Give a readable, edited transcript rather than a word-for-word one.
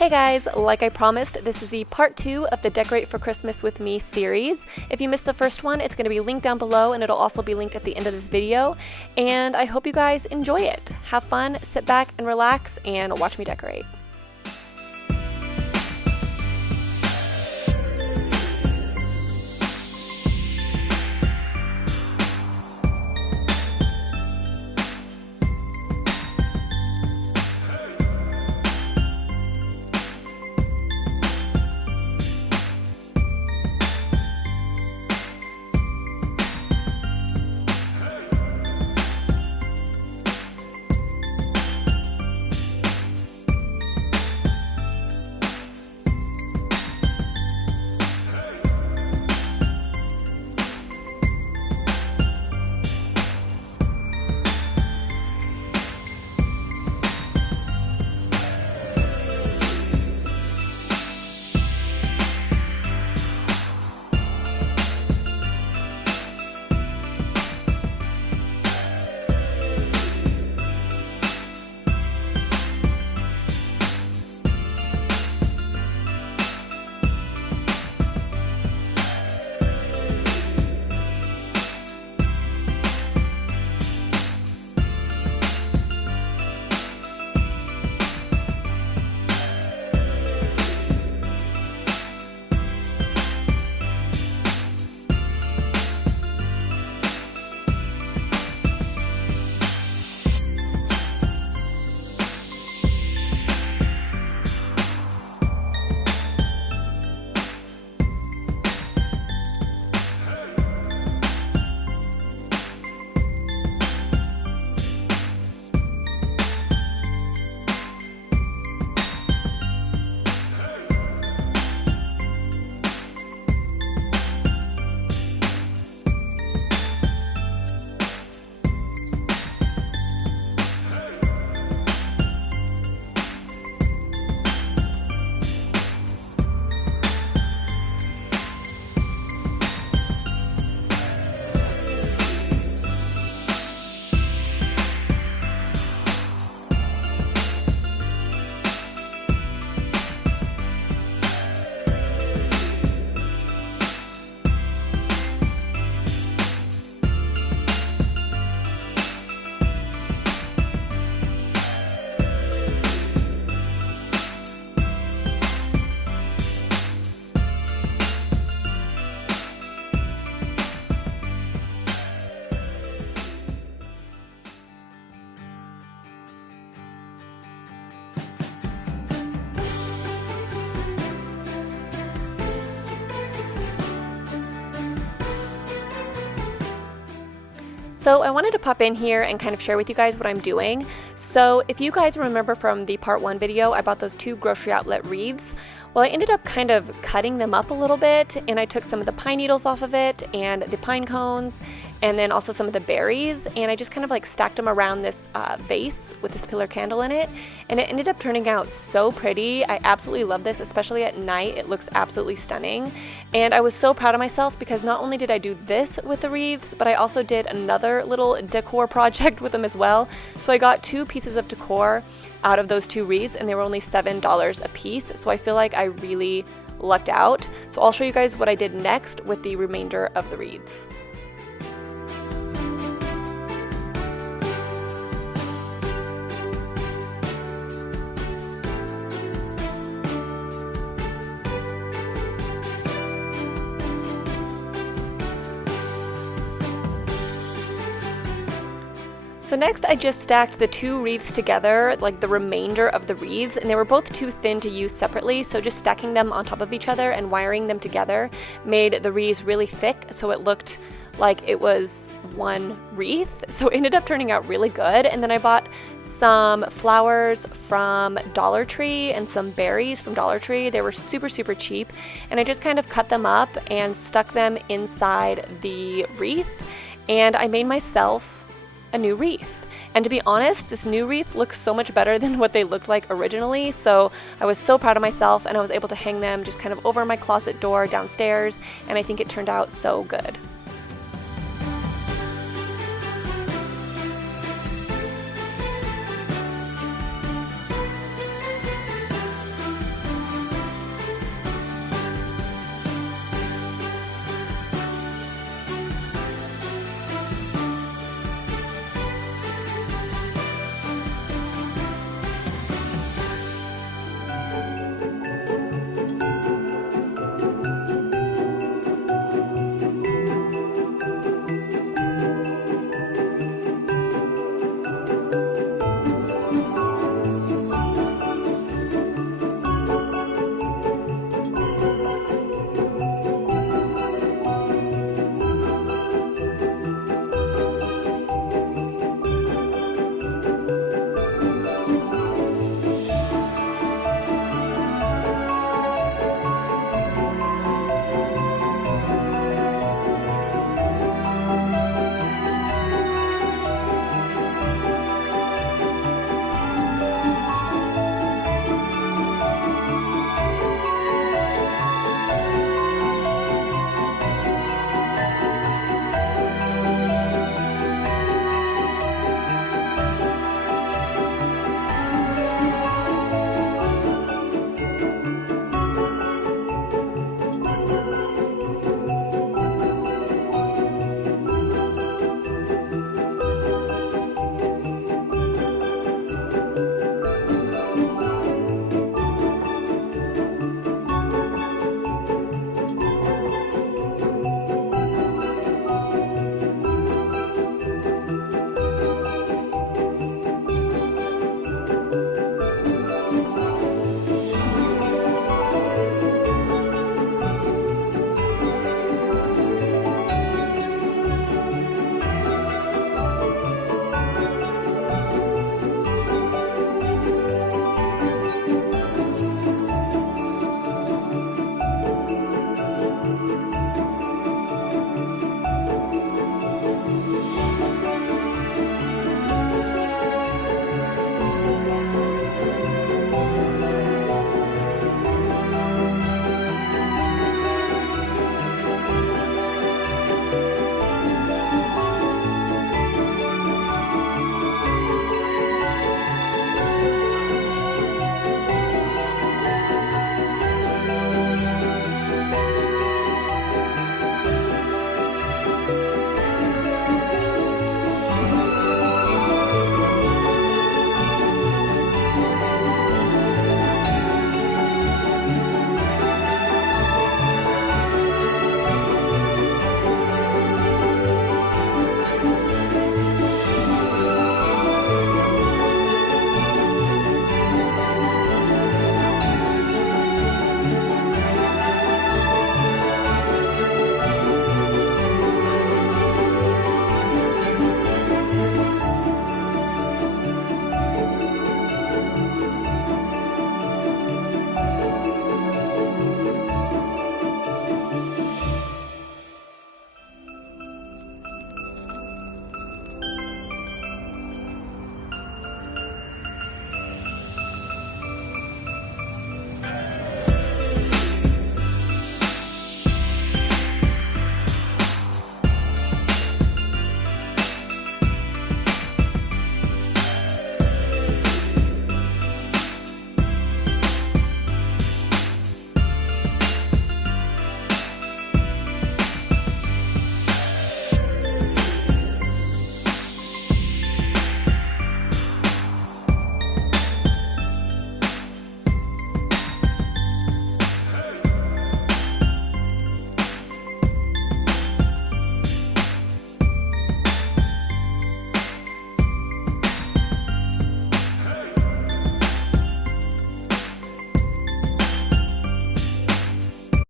Hey guys, like I promised, this is the part 2 of the Decorate for Christmas with Me series. If you missed the first one, it's going to be linked down below and it'll also be linked at the end of this video. And I hope you guys enjoy it. Have fun, sit back and relax, and watch me decorate. So I wanted to pop in here and kind of share with you guys what I'm doing. So if you guys remember from the part 1 video, I bought those 2 grocery outlet wreaths. Well, I ended up kind of cutting them up a little bit, and I took some of the pine needles off of it and the pine cones, and then also some of the berries, and I just kind of like stacked them around this vase with this pillar candle in it, and it ended up turning out so pretty. I absolutely love this, especially at night. It looks absolutely stunning, and I was so proud of myself because not only did I do this with the wreaths, but I also did another little decor project with them as well. So I got 2 pieces of decor out of those 2 wreaths, and they were only $7 a piece, so I feel like I really lucked out. So I'll show you guys what I did next with the remainder of the wreaths. So next I just stacked the 2 wreaths together, like the remainder of the wreaths, and they were both too thin to use separately, so just stacking them on top of each other and wiring them together made the wreaths really thick, so it looked like it was one wreath. So it ended up turning out really good. And then I bought some flowers from Dollar Tree and some berries from Dollar Tree. They were super cheap, and I just kind of cut them up and stuck them inside the wreath, and I made myself a new wreath. And to be honest, this new wreath looks so much better than what they looked like originally, so I was so proud of myself, and I was able to hang them just kind of over my closet door downstairs, and I think it turned out so good.